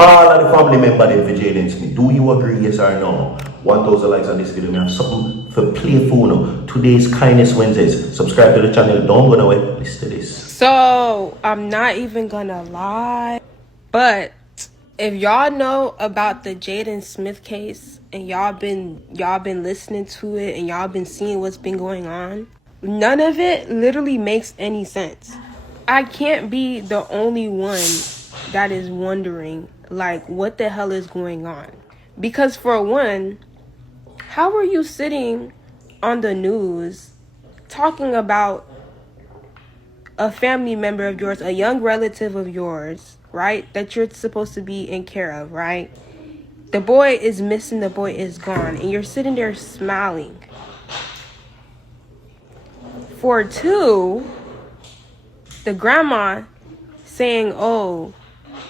all of the family members for Jaden Smith. Do you agree, yes or no? 1,000 likes on this video. We have something for play for now. Today's Kindness Wednesdays. Subscribe to the channel. Don't go nowhere. Listen to this. So I'm not even gonna lie, but if y'all know about the Jaden Smith case and y'all been listening to it and y'all been seeing what's been going on, none of it literally makes any sense. I can't be the only one that is wondering, like, what the hell is going on? Because for one, how are you sitting on the news talking about a family member of yours, a young relative of yours, right, that you're supposed to be in care of, right? The boy is missing, the boy is gone, and you're sitting there smiling. For two, the grandma saying, oh,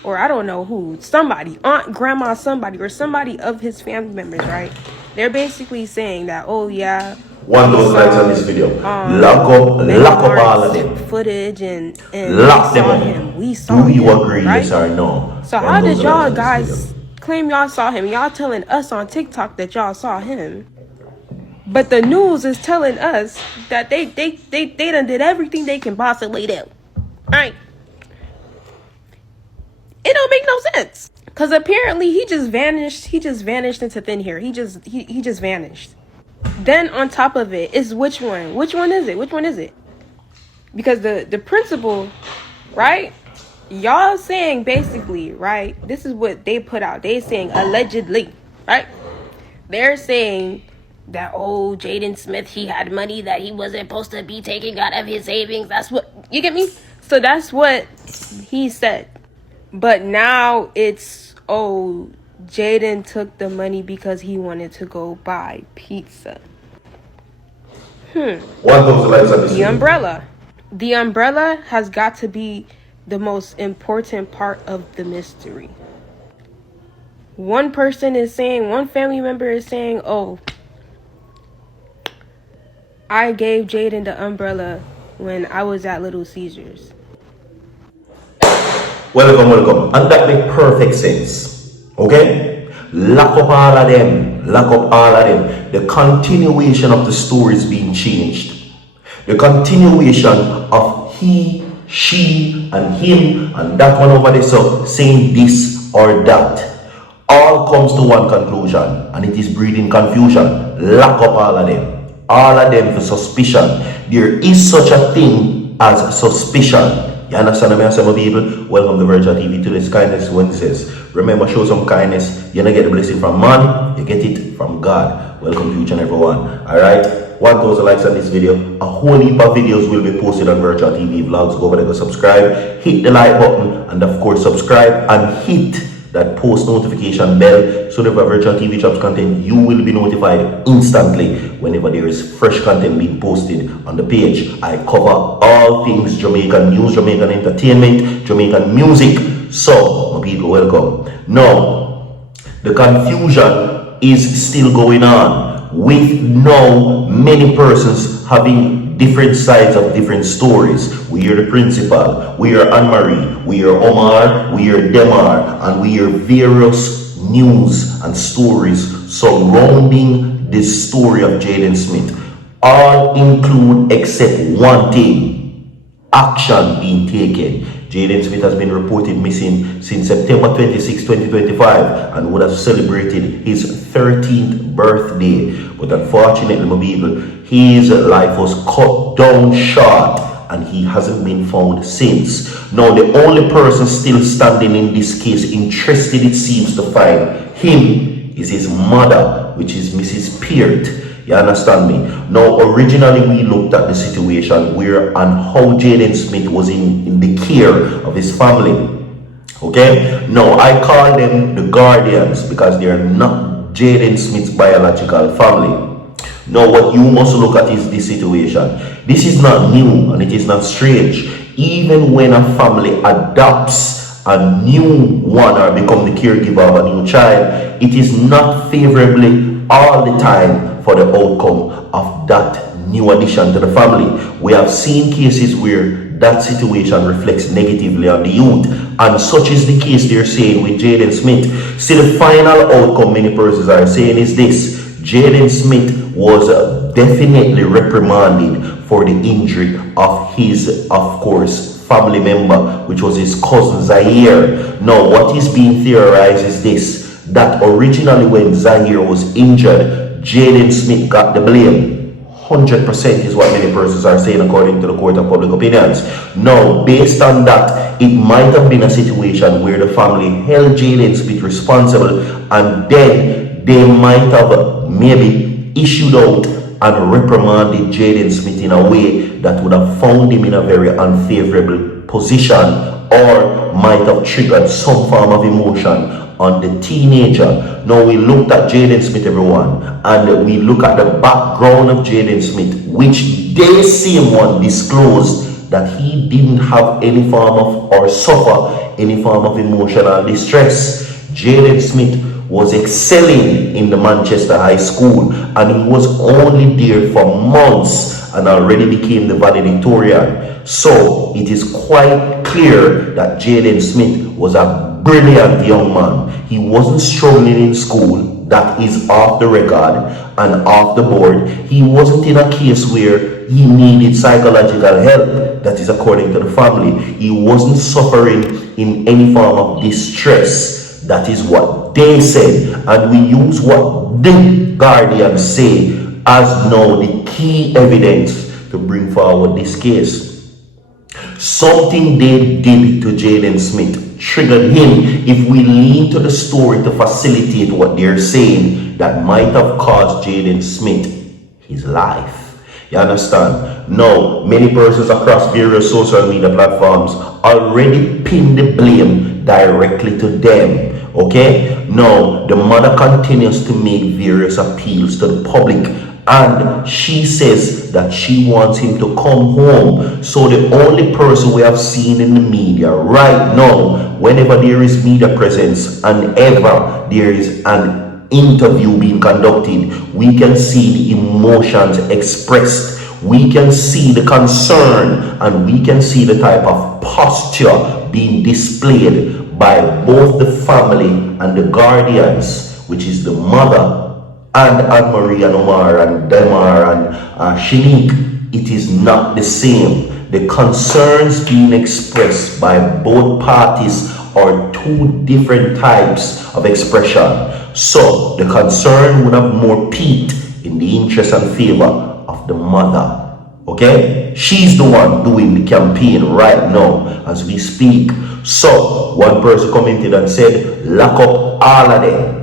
or I don't know who, somebody, aunt, grandma, somebody, or somebody of his family members, right? They're basically saying that, oh yeah, 1,000 likes on this video. Lock up all of them. Footage and lock we them saw up. him. We saw Do you him, agree, right? yes or no? So how did y'all guys claim y'all saw him? Y'all telling us on TikTok that y'all saw him, but the news is telling us that they done did everything they can possibly do, right? It don't make no sense, because apparently he just vanished into thin air. He just vanished. Then on top of it is which one is it? Because the principal, right, y'all saying basically, right, this is what they put out. They saying allegedly, right, they're saying that, oh, Jaden Smith, he had money that he wasn't supposed to be taking out of his savings. That's what, you get me? So that's what he said. But now it's, oh, Jaden took the money because he wanted to go buy pizza. 1,000 likes on this video. The umbrella has got to be the most important part of the mystery. One family member is saying, oh, I gave Jayden the umbrella when I was at Little Caesars. Welcome. And that makes perfect sense. Okay? Lock up all of them. The continuation of the story is being changed. The continuation of he, she, and him, and that one over there, so saying this or that, all comes to one conclusion, and it is breeding confusion. Lock up all of them for suspicion. There is such a thing as suspicion. You understand what I'm saying, people? Welcome to Virtual TV to this Kindness Wednesdays. Remember, show some kindness. You don't get the blessing from man, you get it from God. Welcome to each and everyone. Alright? 1,000 likes on this video. A whole heap of videos will be posted on Virtual TV Vlogs. Go over there, go subscribe. Hit the like button, and of course subscribe and hit that post notification bell, so that when Virtual TV drops content, you will be notified instantly whenever there is fresh content being posted on the page. I cover all things Jamaican news, Jamaican entertainment, Jamaican music. So, my people, welcome. Now, the confusion is still going on, with now many persons having different sides of different stories. We hear the principal, we hear Anne-Marie, we hear Omar, we hear DEMAR, and we hear various news and stories surrounding this story of Jaden Smith. All include except one thing: action being taken. Jaden Smith has been reported missing since September 26, 2025, and would have celebrated his 13th birthday. But unfortunately, my people, his life was cut down short, and he hasn't been found since. Now, the only person still standing in this case, interested it seems to find him, is his mother, which is Mrs. Peart. You understand me? Now, originally we looked at the situation where and how Jaden Smith was in the care of his family. Okay? Now, I call them the guardians because they are not Jaden Smith's biological family. Now, what you must look at is this situation. This is not new and it is not strange. Even when a family adopts a new one or become the caregiver of a new child, it is not favorably all the time for the outcome of that new addition to the family. We have seen cases where that situation reflects negatively on the youth. And such is the case they're saying with Jaden Smith. See, the final outcome many persons are saying is this: Jaden Smith was definitely reprimanded for the injury of his, of course, family member, which was his cousin Zaire. Now, what is being theorized is this: that originally when Zaire was injured, Jaden Smith got the blame. 100% is what many persons are saying according to the court of public opinions. Now, based on that, it might have been a situation where the family held Jaden Smith responsible, and then they might have maybe issued out and reprimanded Jaden Smith in a way that would have found him in a very unfavorable position, or might have triggered some form of emotion on the teenager. Now, we looked at Jaden Smith, everyone, and we look at the background of Jaden Smith, which they same one disclosed that he didn't have any form of, or suffer any form of emotional distress. Jaden Smith was excelling in the Manchester High School, and he was only there for months and already became the valedictorian. So it is quite clear that Jaden Smith was a brilliant young man. He wasn't struggling in school. That is off the record and off the board. He wasn't in a case where he needed psychological help. That is according to the family. He wasn't suffering in any form of distress. That is what they said. And we use what the Guardian say as now the key evidence to bring forward this case. Something they did to Jaden Smith triggered him, if we lean to the story to facilitate what they're saying, that might have caused Jaden Smith his life. You understand? Now, many persons across various social media platforms already pin the blame directly to them. Okay? Now, the mother continues to make various appeals to the public, and she says that she wants him to come home. So the only person we have seen in the media right now, whenever there is media presence and ever there is an interview being conducted, we can see the emotions expressed, we can see the concern, and we can see the type of posture being displayed by both the family and the guardians, which is the mother and Anne-Marie and Omar and DEMAR and Shanique. It is not the same. The concerns being expressed by both parties are two different types of expression. So the concern would have more peaked in the interest and favor of the mother. Okay? She's the one doing the campaign right now as we speak. So one person commented and said, lock up all of them.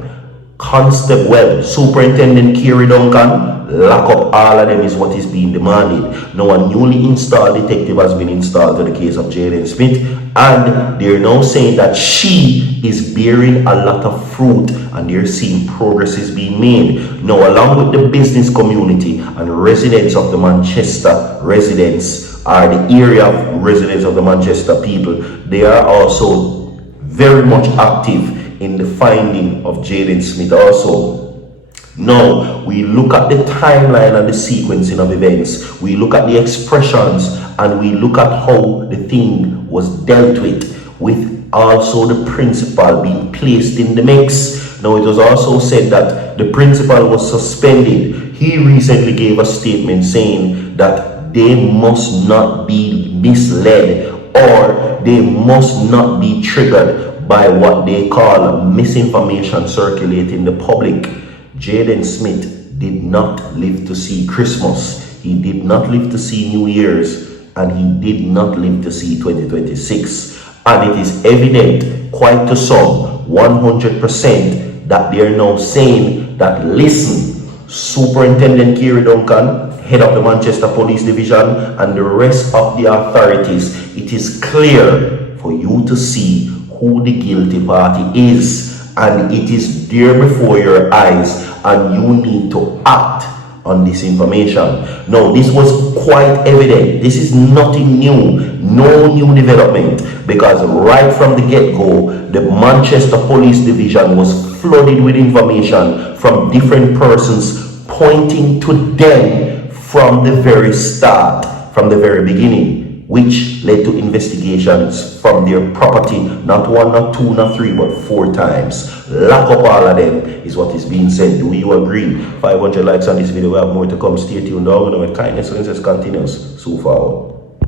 Constable, Superintendent Kerry Duncan, lock up all of them is what is being demanded. Now, a newly installed detective has been installed to the case of Jaden Smith, and they're now saying that she is bearing a lot of fruit, and they're seeing progress is being made. Now, along with the business community and residents of the Manchester residents, or the area of residents of the Manchester people, they are also very much active in the finding of Jaden Smith also. Now, we look at the timeline and the sequencing of events. We look at the expressions, and we look at how the thing was dealt with also the principal being placed in the mix. Now, it was also said that the principal was suspended. He recently gave a statement saying that they must not be misled, or they must not be triggered by what they call misinformation circulating the public. Jaden Smith did not live to see Christmas. He did not live to see New Year's, and he did not live to see 2026. And it is evident, quite to some, 100%, that they are now saying that, listen, Superintendent Kerry Duncan, head of the Manchester Police Division, and the rest of the authorities, it is clear for you to see who the guilty party is, and it is there before your eyes, and you need to act on this information. Now, this was quite evident. This is nothing new, no new development, because right from the get-go, the Manchester Police Division was flooded with information from different persons pointing to them from the very start, from the very beginning. which led to investigations from their property, not one, not two, not three, but 4 times. Lock up all of them is what is being said. Do you agree? 500 likes on this video. We have more to come. Stay tuned. Now, with kindness and continues. So far.